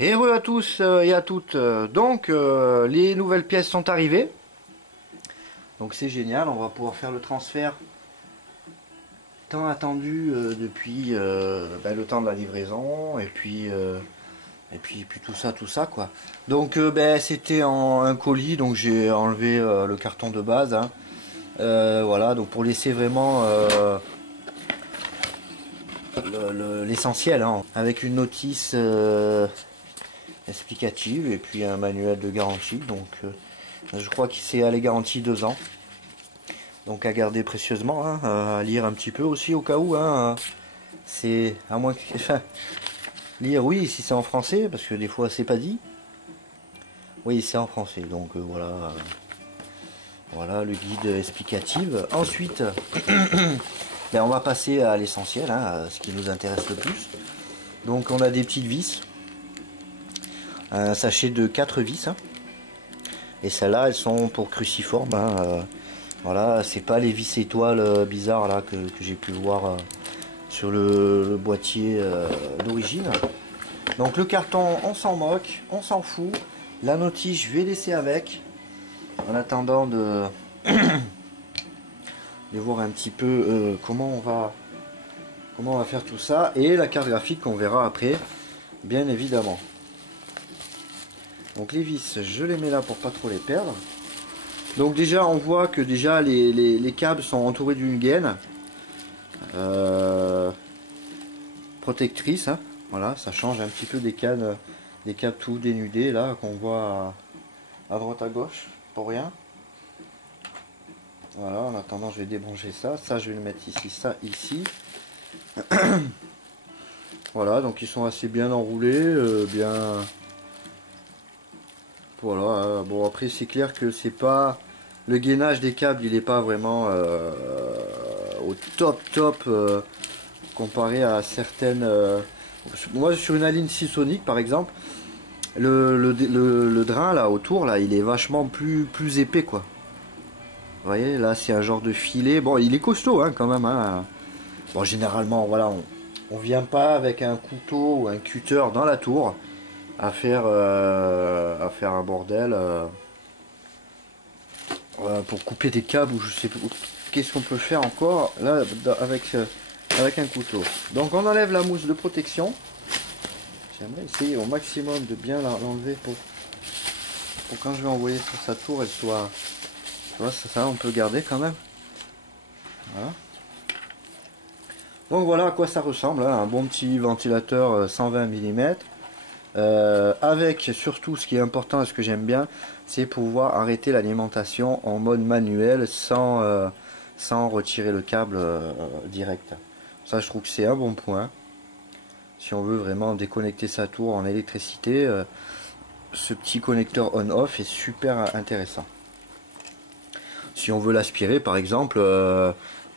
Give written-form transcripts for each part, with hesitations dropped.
Heureux à tous et à toutes. Les nouvelles pièces sont arrivées. Donc c'est génial, on va pouvoir faire le transfert tant attendu depuis le temps de la livraison et puis tout ça quoi. Donc c'était en un colis, donc j'ai enlevé le carton de base. Hein. Voilà, donc pour laisser vraiment l'essentiel, hein, avec une notice explicative et puis un manuel de garantie. Donc je crois que c'est à les garanties 2 ans. Donc à garder précieusement, hein, à lire un petit peu aussi au cas où. Hein, c'est à moins que enfin, lire, oui, si c'est en français, parce que des fois c'est pas dit. Oui, c'est en français. Donc voilà, voilà le guide explicatif. Ensuite, on va passer à l'essentiel, hein, à ce qui nous intéresse le plus. Donc on a des petites vis, un sachet de 4 vis. Hein, et celles-là, elles sont pour cruciforme. Hein, voilà, c'est pas les vis étoiles bizarres là que j'ai pu voir sur le boîtier d'origine. Donc le carton, on s'en moque, on s'en fout. La notice, je vais laisser avec. En attendant de voir un petit peu comment on va faire tout ça. Et la carte graphique qu'on verra après, bien évidemment. Donc les vis, je les mets là pour pas trop les perdre. Donc déjà on voit que déjà les câbles sont entourés d'une gaine protectrice. Hein. Voilà, ça change un petit peu des câbles tout dénudés là qu'on voit à droite à gauche pour rien. Voilà, en attendant je vais débrancher ça. Ça je vais le mettre ici, ça ici. Voilà, donc ils sont assez bien enroulés, bien. Voilà, bon après c'est clair que c'est pas. Le gainage des câbles il n'est pas vraiment au top comparé à certaines. Moi sur une Aline Sonic par exemple, le drain là autour là il est vachement plus épais quoi. Vous voyez là c'est un genre de filet. Bon il est costaud hein, quand même. Hein. Bon généralement voilà on vient pas avec un couteau ou un cutter dans la tour à faire un bordel. Pour couper des câbles ou je sais pas qu'est-ce qu'on peut faire encore là avec un couteau. Donc on enlève la mousse de protection. J'aimerais essayer au maximum de bien l'enlever pour quand je vais envoyer sur sa tour elle soit, tu vois, ça on peut garder quand même. Voilà. Donc voilà à quoi ça ressemble, hein, un bon petit ventilateur 120 mm. Avec surtout ce qui est important et ce que j'aime bien, c'est pouvoir arrêter l'alimentation en mode manuel sans retirer le câble direct. Ça je trouve que c'est un bon point. Si on veut vraiment déconnecter sa tour en électricité, ce petit connecteur on-off est super intéressant. Si on veut l'aspirer par exemple,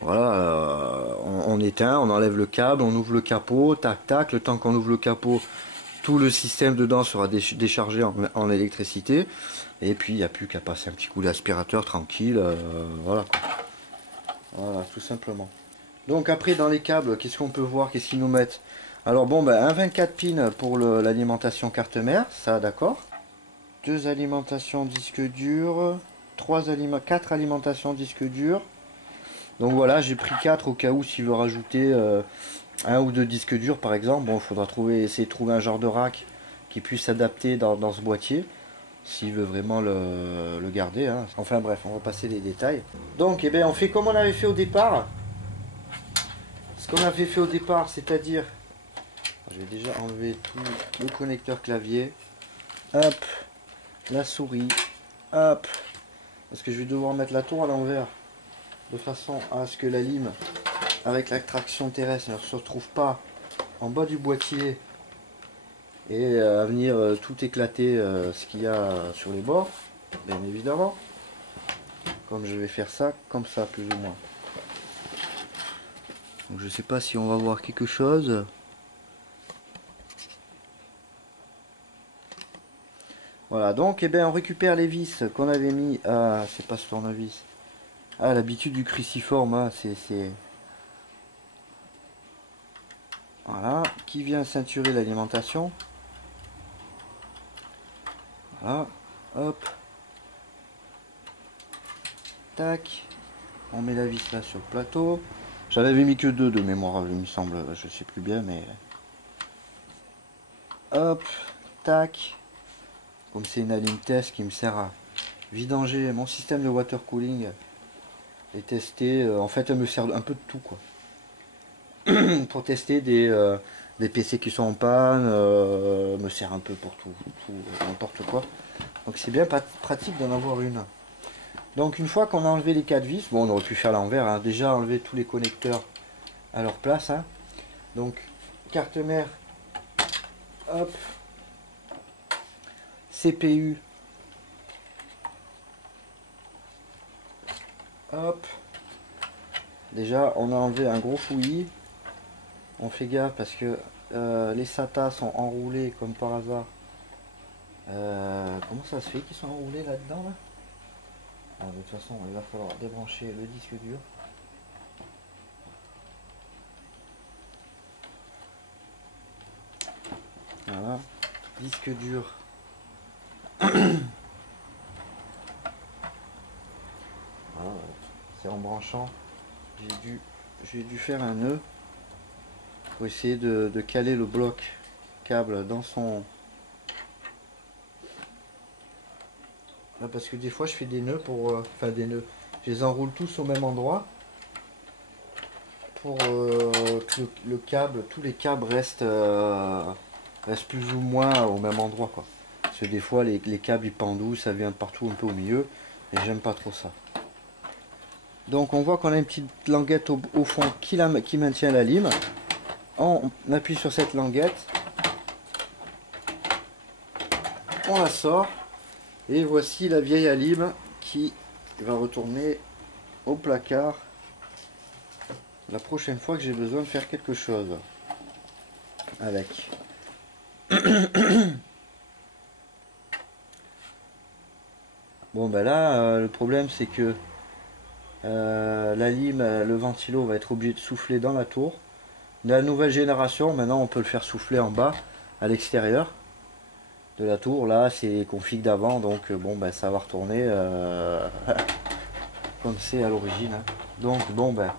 voilà, on éteint, on enlève le câble, on ouvre le capot, tac tac, le temps qu'on ouvre le capot, tout le système dedans sera déchargé en électricité et puis il n'y a plus qu'à passer un petit coup d'aspirateur tranquille, voilà. Voilà, tout simplement. Donc après dans les câbles, qu'est-ce qu'on peut voir, qu'est-ce qu'ils nous mettent? Alors bon, un 24 pins pour l'alimentation carte mère, ça d'accord. 2 alimentations disque dur, 4 alimentations disque dur. Donc voilà, j'ai pris 4 au cas où s'il veut rajouter 1 ou 2 disques durs par exemple. Bon, il faudra essayer de trouver un genre de rack qui puisse s'adapter dans ce boîtier s'il veut vraiment le garder. Hein. Enfin bref, on va passer les détails. Donc on fait comme on avait fait au départ. Ce qu'on avait fait au départ, c'est-à-dire, je vais déjà enlever tout le connecteur clavier. Hop, la souris. Hop, parce que je vais devoir mettre la tour à l'envers de façon à ce que la lime avec la traction terrestre ne se retrouve pas en bas du boîtier et à venir tout éclater ce qu'il y a sur les bords, bien évidemment. Comme je vais faire ça, comme ça plus ou moins. Donc je sais pas si on va voir quelque chose. Voilà, donc on récupère les vis qu'on avait mis à, c'est pas ce tournevis, à l'habitude du cruciforme, hein, c'est voilà, qui vient ceinturer l'alimentation. Voilà, hop, tac, on met la vis là sur le plateau. J'avais mis que 2 de mémoire, il me semble, je sais plus bien, mais hop, tac. Comme c'est une alim test qui me sert à vidanger mon système de water cooling et tester, en fait elle me sert un peu de tout quoi. Pour tester des PC qui sont en panne, me sert un peu pour tout n'importe quoi. Donc c'est bien pratique d'en avoir une. Donc une fois qu'on a enlevé les 4 vis, bon on aurait pu faire l'envers, hein, déjà enlever tous les connecteurs à leur place. Hein. Donc carte mère, hop, CPU, hop. Déjà on a enlevé un gros fouillis. On fait gaffe parce que les SATA sont enroulés comme par hasard. Comment ça se fait qu'ils sont enroulés là-dedans là de toute façon, il va falloir débrancher le disque dur. Voilà, disque dur. Voilà, c'est en branchant. J'ai dû faire un nœud pour essayer de caler le bloc câble dans son... Là, parce que des fois je fais des nœuds pour... Enfin des nœuds. Je les enroule tous au même endroit. Pour que le câble, tous les câbles restent plus ou moins au même endroit quoi. Parce que des fois les câbles ils pendouillent, ça vient de partout un peu au milieu. Et j'aime pas trop ça. Donc on voit qu'on a une petite languette au fond qui maintient la lime. On appuie sur cette languette. On la sort. Et voici la vieille lime qui va retourner au placard la prochaine fois que j'ai besoin de faire quelque chose avec. Bon ben là le problème c'est que la lime, le ventilo va être obligé de souffler dans la tour. La nouvelle génération, maintenant on peut le faire souffler en bas à l'extérieur de la tour. Là c'est config d'avant, donc bon ben ça va retourner comme c'est à l'origine. Hein. Donc bon ben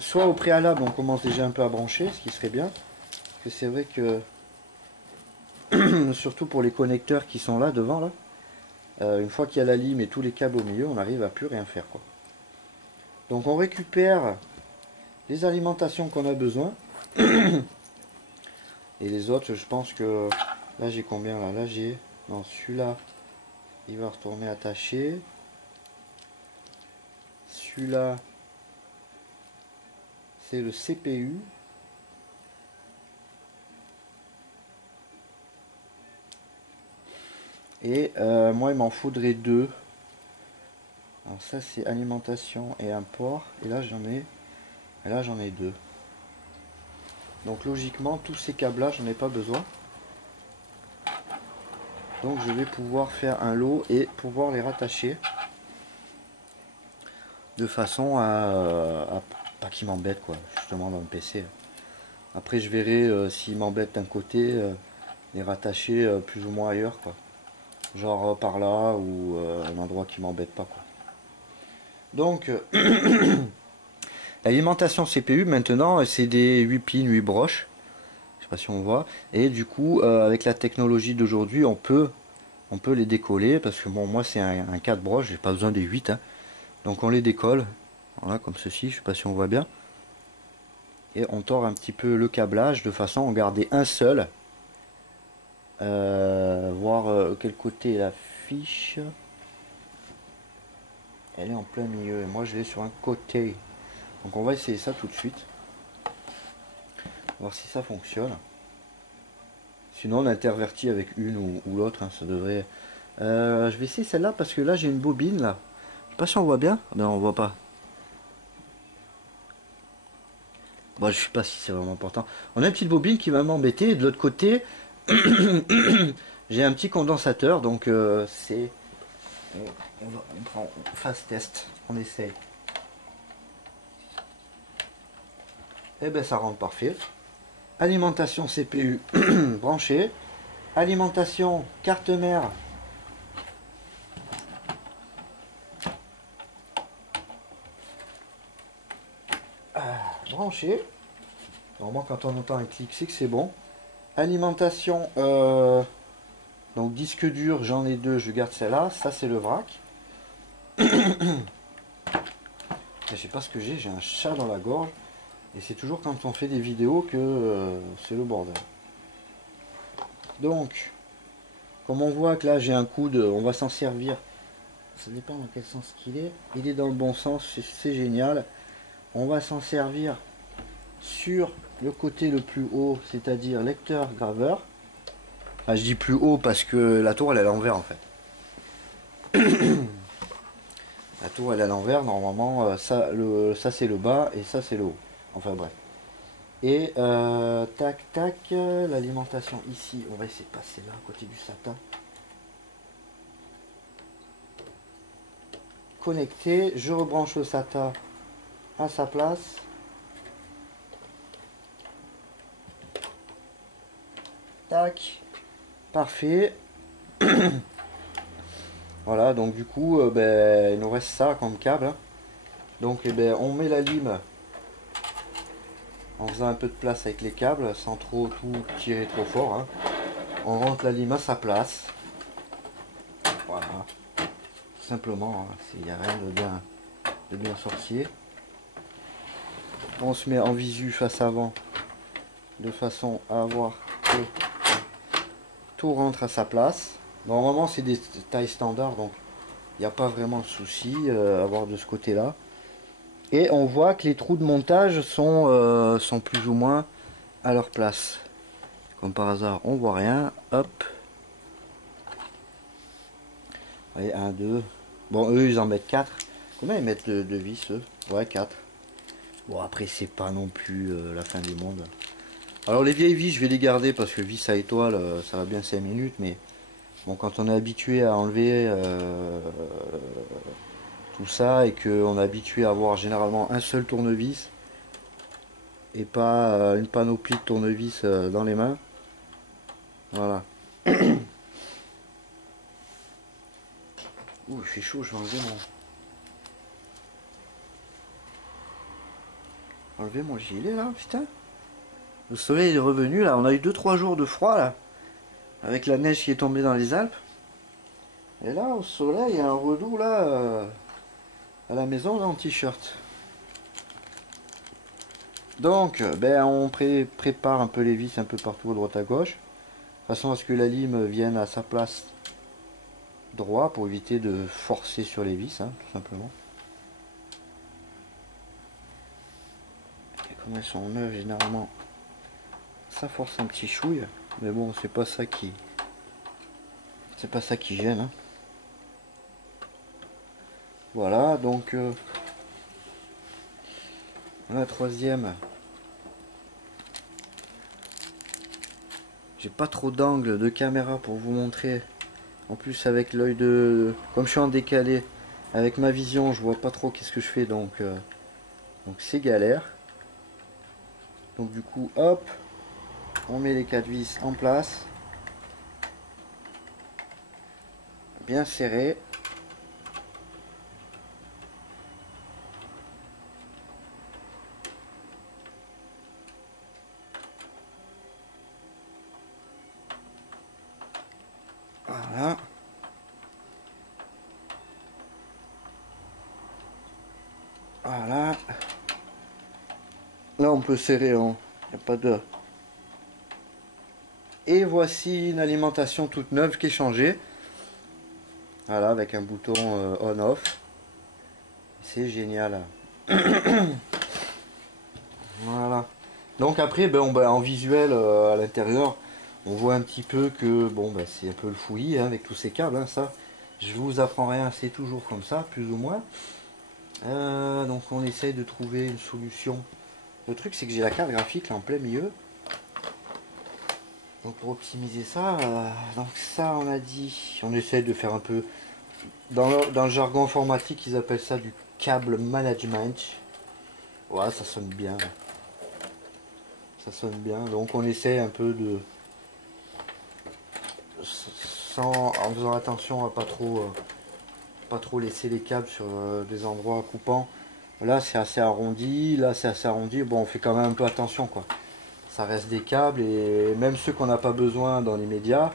soit au préalable on commence déjà un peu à brancher, ce qui serait bien. Parce que c'est vrai que surtout pour les connecteurs qui sont là devant là. Une fois qu'il y a la lime et tous les câbles au milieu, on n'arrive à plus rien faire quoi. Donc on récupère les alimentations qu'on a besoin. Et les autres, je pense que là j'ai combien là? Là j'ai... Non, celui-là, il va retourner attaché. Celui-là, c'est le CPU. Et moi il m'en faudrait 2. Alors ça c'est alimentation et un port. Et là j'en ai 2. Donc logiquement tous ces câbles là j'en ai pas besoin. Donc je vais pouvoir faire un lot et pouvoir les rattacher. De façon à pas qu'ils m'embêtent quoi, justement dans le PC. Après je verrai s'ils m'embêtent d'un côté, les rattacher plus ou moins ailleurs quoi. Genre par là ou un endroit qui m'embête pas quoi. Donc l'alimentation CPU maintenant c'est des 8 pins, 8 broches. Je sais pas si on voit. Et du coup avec la technologie d'aujourd'hui on peut les décoller parce que bon moi c'est un 4 broches, j'ai pas besoin des 8 hein. Donc on les décolle. Voilà comme ceci, je sais pas si on voit bien. Et on tord un petit peu le câblage de façon à en garder un seul. Voir quel côté la fiche. Elle est en plein milieu et moi je l'ai sur un côté. Donc on va essayer ça tout de suite. Voir si ça fonctionne. Sinon on intervertit avec une ou l'autre, hein, ça devrait... je vais essayer celle-là parce que là j'ai une bobine là. Je sais pas si on voit bien. Non on voit pas. Bon, je sais pas si c'est vraiment important. On a une petite bobine qui va m'embêter. De l'autre côté, j'ai un petit condensateur. Donc, c'est... On prend fast test. On essaye. Et ben, ça rentre parfait. Alimentation CPU branchée. alimentation, carte mère. Branché. Normalement quand on entend un clic c'est que c'est bon. Alimentation, donc disque dur, j'en ai deux, je garde celle-là. Ça c'est le vrac. Je sais pas ce que j'ai un chat dans la gorge. Et c'est toujours quand on fait des vidéos que c'est le bordel. Donc, comme on voit que là j'ai un coude, on va s'en servir. Ça dépend dans quel sens qu'il est. Il est dans le bon sens, c'est génial. On va s'en servir sur le côté le plus haut, c'est-à-dire lecteur graveur. Enfin, je dis plus haut parce que la tour elle est à l'envers en fait. La tour elle est à l'envers, normalement ça, ça c'est le bas et ça c'est le haut. Enfin bref. Et tac tac, l'alimentation ici, on va essayer de passer là à côté du SATA. Connecté, je rebranche le SATA à sa place. Tac, parfait. Voilà, donc du coup, ben, il nous reste ça comme câble. Donc eh ben, on met la lime en faisant un peu de place avec les câbles, sans trop tout tirer trop fort. Hein. On rentre la lime à sa place. Voilà. Simplement, il n'y a rien de bien sorcier. On se met en visu face avant, de façon à avoir que tout rentre à sa place. Normalement, c'est des tailles standards, donc il n'y a pas vraiment de souci à avoir de ce côté-là. Et on voit que les trous de montage sont plus ou moins à leur place. Comme par hasard, on voit rien. Hop. Allez, 1, 2. Bon, eux, ils en mettent 4. Combien ils mettent de vis, eux? Ouais, 4. Bon, après, c'est pas non plus la fin du monde. Alors, les vieilles vis, je vais les garder parce que vis à étoile, ça va bien 5 minutes. Mais bon, quand on est habitué à enlever tout ça et qu'on est habitué à avoir généralement un seul tournevis et pas une panoplie de tournevis dans les mains. Voilà. Ouh, il fait chaud, je vais enlever mon gilet là, putain. Le soleil est revenu là, on a eu 2-3 jours de froid là, avec la neige qui est tombée dans les Alpes. Et là, au soleil, il y a un redoux là, à la maison, là, en t-shirt. Donc, ben, on prépare un peu les vis un peu partout à droite à gauche, de façon à ce que la lime vienne à sa place droit pour éviter de forcer sur les vis, hein, tout simplement. Et comme elles sont neuves, généralement, ça force un petit chouille, mais bon, c'est pas ça qui gêne. Hein. Voilà, donc la troisième. J'ai pas trop d'angle de caméra pour vous montrer. En plus avec l'œil de... Comme je suis en décalé, avec ma vision, je vois pas trop qu'est-ce que je fais, donc c'est galère. Donc du coup, hop, on met les 4 vis en place. Bien serré. Voilà. Voilà. Là on peut serrer, hein. Il n'y a pas de... Et voici une alimentation toute neuve qui est changée. Voilà, avec un bouton on-off. C'est génial. Voilà. Donc après, ben, en visuel à l'intérieur, on voit un petit peu que bon, ben, c'est un peu le fouillis hein, avec tous ces câbles. Hein, ça, je vous apprends rien, c'est toujours comme ça, plus ou moins. Donc on essaye de trouver une solution. Le truc, c'est que j'ai la carte graphique là en plein milieu. Donc pour optimiser ça, donc ça on a dit, on essaye de faire un peu dans le jargon informatique, ils appellent ça du câble management. Ouais, ça sonne bien. Ça sonne bien. Donc on essaie un peu en faisant attention à pas trop laisser les câbles sur des endroits coupants. Là c'est assez arrondi, là c'est assez arrondi. Bon, on fait quand même un peu attention quoi. Ça reste des câbles et même ceux qu'on n'a pas besoin dans l'immédiat,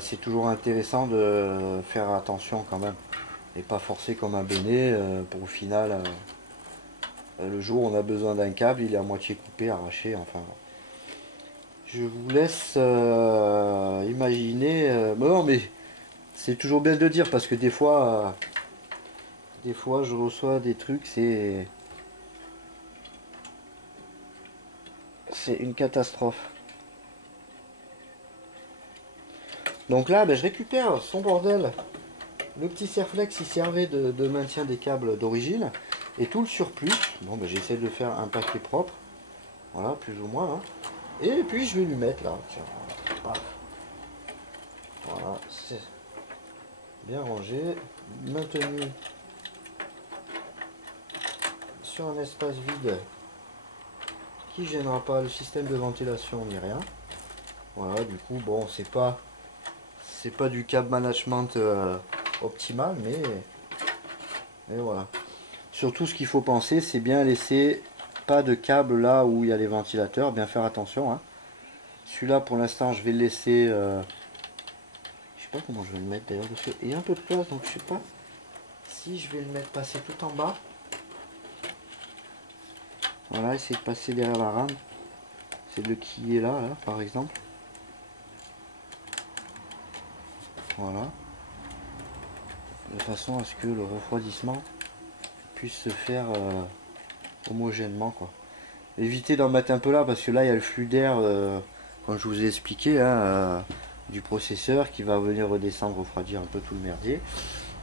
c'est toujours intéressant de faire attention quand même. Et pas forcer comme un béné pour au final, le jour où on a besoin d'un câble, il est à moitié coupé, arraché, enfin. Je vous laisse imaginer. Non mais c'est toujours bien de le dire parce que des fois je reçois des trucs, c'est une catastrophe. Donc là, ben, je récupère son bordel. Le petit Serflex, il servait de maintien des câbles d'origine. Et tout le surplus, bon, ben, j'essaie de faire un paquet propre. Voilà, plus ou moins. Hein. Et puis je vais lui mettre là. Tiens, paf. Voilà, c'est bien rangé. Maintenu sur un espace vide qui gênera pas le système de ventilation ni rien. Voilà, du coup, bon, c'est pas du câble management optimal, mais voilà. Surtout, ce qu'il faut penser, c'est bien laisser pas de câble là où il y a les ventilateurs, bien faire attention. Hein. Celui-là, pour l'instant, je vais le laisser. Je sais pas comment je vais le mettre d'ailleurs, parce qu'il y a un peu de place, donc je sais pas si je vais le mettre passer tout en bas. Voilà, essayer de passer derrière la rame. C'est le qui est là, par exemple. Voilà. De façon à ce que le refroidissement puisse se faire homogènement, quoi. Évitez d'en mettre un peu là, parce que là, il y a le flux d'air, comme je vous ai expliqué, hein, du processeur qui va venir redescendre, refroidir un peu tout le merdier.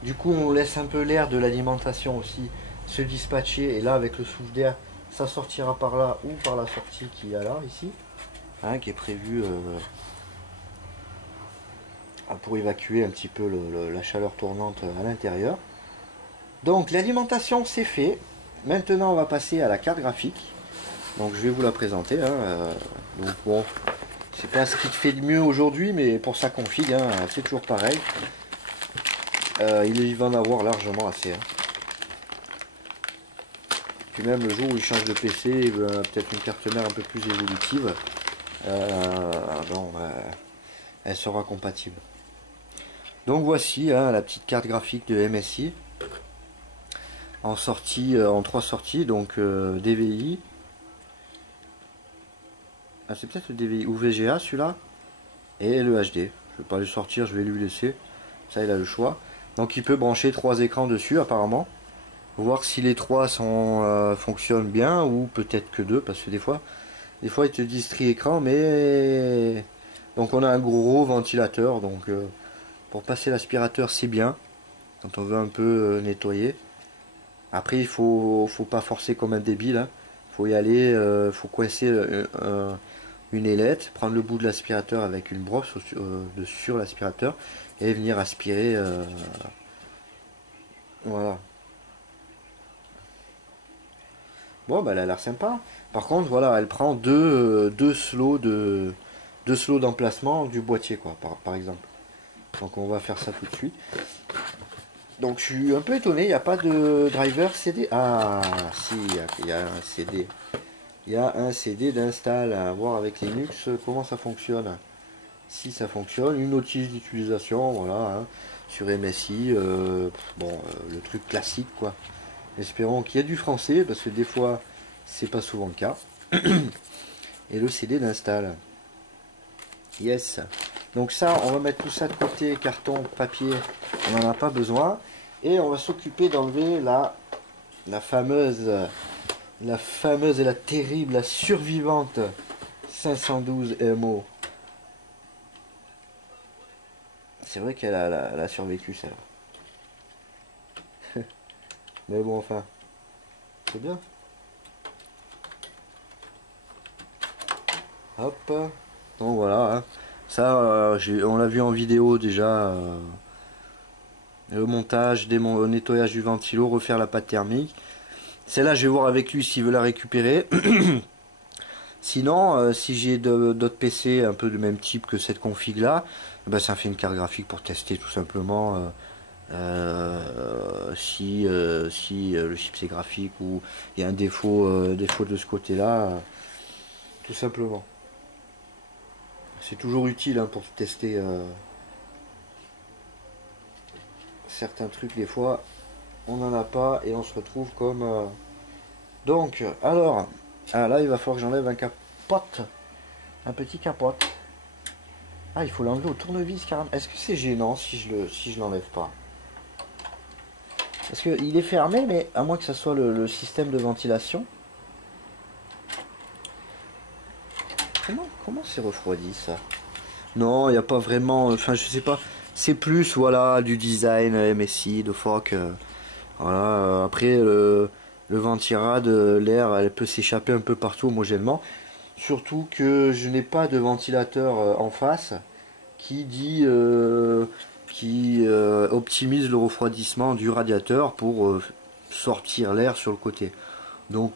Du coup, on laisse un peu l'air de l'alimentation aussi se dispatcher, et là, avec le souffle d'air, ça sortira par là ou par la sortie qu'il y a là, ici, hein, qui est prévue pour évacuer un petit peu la chaleur tournante à l'intérieur. Donc l'alimentation c'est fait. Maintenant on va passer à la carte graphique. Donc je vais vous la présenter. Hein. Donc bon, c'est pas ce qui te fait de mieux aujourd'hui, mais pour sa config, hein, c'est toujours pareil. Il va en avoir largement assez. Hein. Puis même le jour où il change de PC, il veut peut-être une carte mère un peu plus évolutive. Bon, elle sera compatible. Donc voici hein, la petite carte graphique de MSI en sortie, en 3 sorties, donc DVI. Ah, c'est peut-être le DVI ou VGA celui-là et le HD. Je vais pas le sortir, je vais lui laisser. Ça il a le choix. Donc il peut brancher 3 écrans dessus apparemment. Voir si les 3 sont fonctionnent bien ou peut-être que 2 parce que des fois ils te disent tri-écran mais donc on a un gros ventilateur donc pour passer l'aspirateur c'est bien quand on veut un peu nettoyer. Après il faut pas forcer comme un débile. Hein. Faut y aller, faut coincer une ailette, prendre le bout de l'aspirateur avec une brosse sur l'aspirateur et venir aspirer. Voilà. Bon bah elle a l'air sympa. Par contre voilà, elle prend deux slots d'emplacement du boîtier quoi, par exemple. Donc on va faire ça tout de suite. Donc je suis un peu étonné, il n'y a pas de driver CD. Ah si, il y a un CD. Il y a un CD d'install à voir avec Linux comment ça fonctionne. Si ça fonctionne, une notice d'utilisation, voilà, hein, sur MSI, le truc classique quoi. Espérons qu'il y ait du français parce que des fois c'est pas souvent le cas. Et le CD d'install. Yes. Donc ça, on va mettre tout ça de côté, carton, papier, on n'en a pas besoin. Et on va s'occuper d'enlever la fameuse et la terrible, la survivante 512 MO. C'est vrai qu'elle a survécu celle-là. Mais bon, enfin, c'est bien. Hop. Donc voilà. Hein. Ça, on l'a vu en vidéo déjà. Le montage, nettoyage du ventilo, refaire la pâte thermique. Celle-là, je vais voir avec lui s'il veut la récupérer. Sinon, si j'ai d'autres PC un peu du même type que cette config là, ben, ça fait une carte graphique pour tester tout simplement si le chipset graphique ou il y a un défaut de ce côté là, tout simplement. C'est toujours utile hein, pour tester certains trucs. Des fois, on n'en a pas et on se retrouve comme... Donc, alors, là, il va falloir que j'enlève un capote. Un petit capote. Ah, il faut l'enlever au tournevis, carrément. Est-ce que c'est gênant si je l'enlève pas? Parce qu'il est fermé, mais à moins que ça soit le système de ventilation. Comment c'est refroidi, ça? Non, il n'y a pas vraiment... Enfin, je sais pas. C'est plus, voilà, du design MSI, de Fock. Voilà, après, le ventirad, l'air, elle peut s'échapper un peu partout homogènement. Surtout que je n'ai pas de ventilateur en face qui optimise le refroidissement du radiateur pour sortir l'air sur le côté. Donc,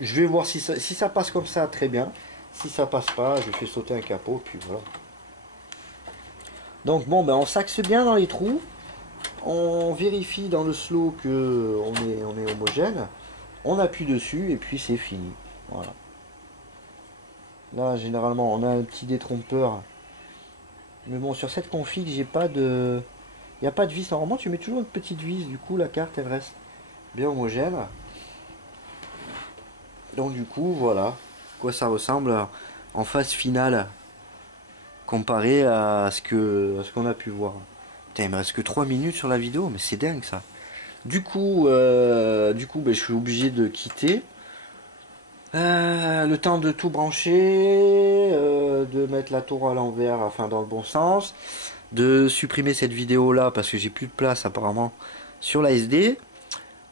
je vais voir si ça passe comme ça, très bien. Si ça passe pas, je fais sauter un capot, puis voilà. Donc bon, ben on s'axe bien dans les trous. On vérifie dans le slow que on est homogène. On appuie dessus et puis c'est fini. Voilà. Là, généralement, on a un petit détrompeur. Mais bon, sur cette config, j'ai pas de... Il n'y a pas de vis. Normalement, tu mets toujours une petite vis. Du coup, la carte, elle reste bien homogène. Donc du coup, voilà. Quoi ça ressemble en phase finale comparé à ce qu'on a pu voir. Putain, il me reste que 3 minutes sur la vidéo, mais c'est dingue ça. Du coup, ben, je suis obligé de quitter. Le temps de tout brancher, de mettre la tour à l'envers, enfin dans le bon sens, de supprimer cette vidéo là parce que j'ai plus de place apparemment sur la SD,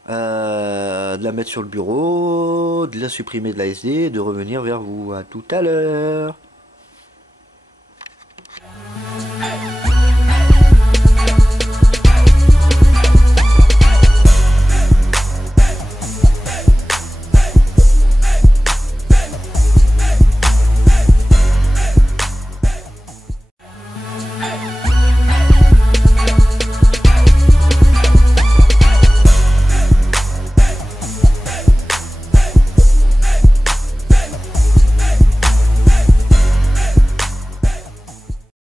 de la mettre sur le bureau, de la supprimer de la SD, de revenir vers vous. À tout à l'heure.